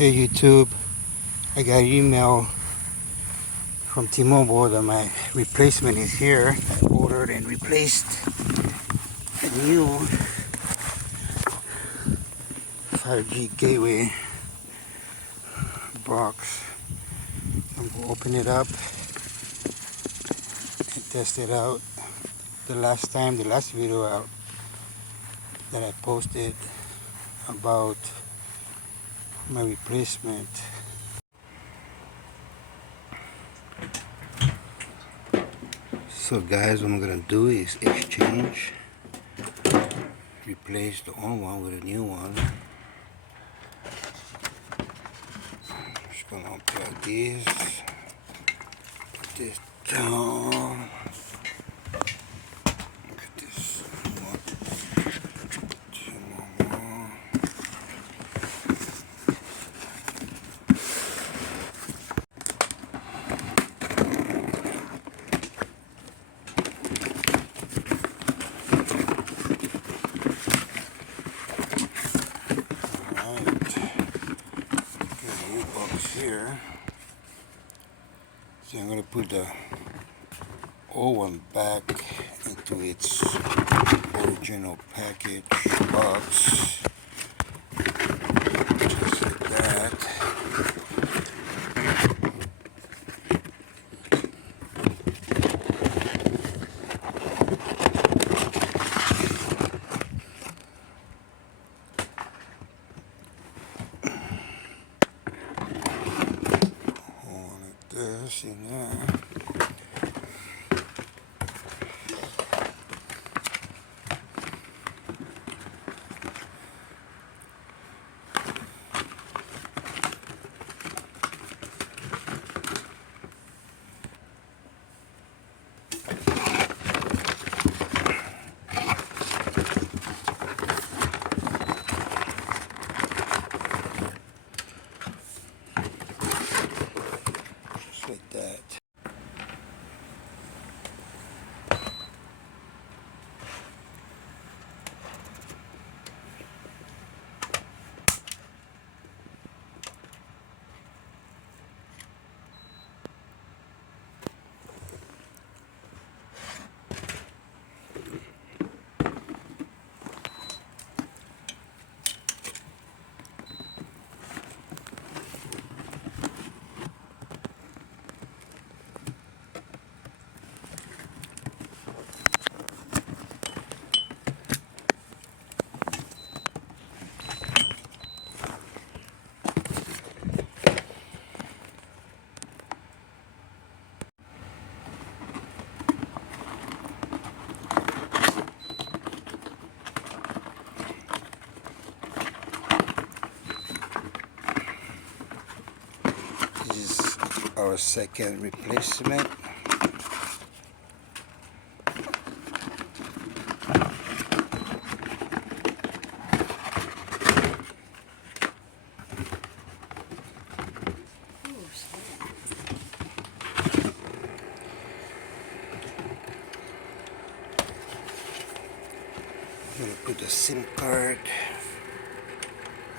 Hey YouTube, I got an email from T-Mobile that my replacement is here. I ordered and replaced a new 5G gateway box. I'm going to open it up and test it out. The last video out that I posted about my replacement. So guys, what I'm going to do is replace the old one with a new one. Just going to unplug this, put this down. Look at this. Here, so I'm going to put the old one back into its original package box, just like that. This in there. Just like that. This is our second replacement. I'm going to put the SIM card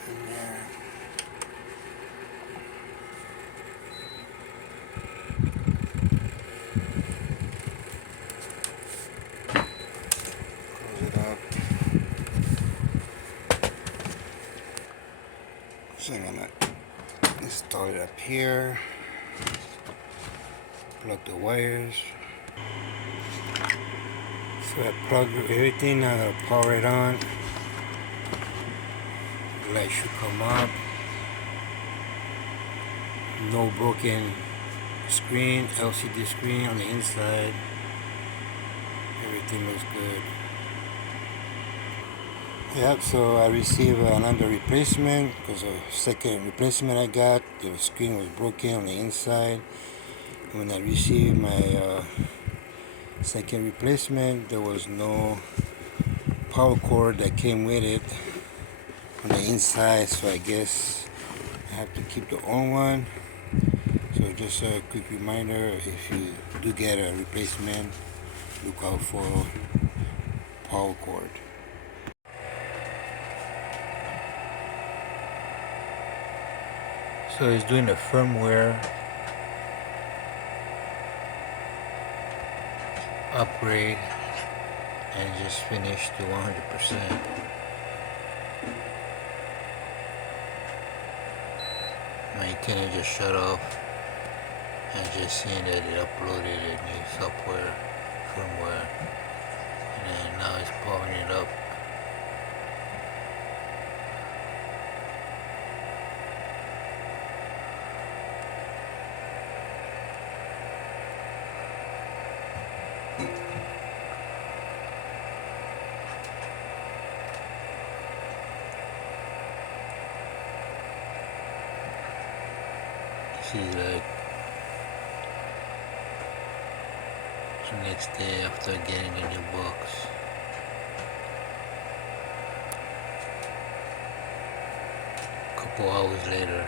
in there. Close it up. So I'm going to install it up here. Plug the wires. So I plug everything, I'm going to power it on. The light should come up. No broken screen, LCD screen on the inside. Everything looks good. Yep, so I received another replacement because the second replacement I got, the screen was broken on the inside. When I received my second replacement, there was no power cord that came with it on the inside, so I guess I have to keep the old one. So just a quick reminder, if you do get a replacement, look out for power cord. So it's doing a firmware upgrade and just finished to 100%. My antenna just shut off and just seeing that it uploaded a new software firmware, and then now it's powering it up. This is like the next day after getting the new box. A couple hours later.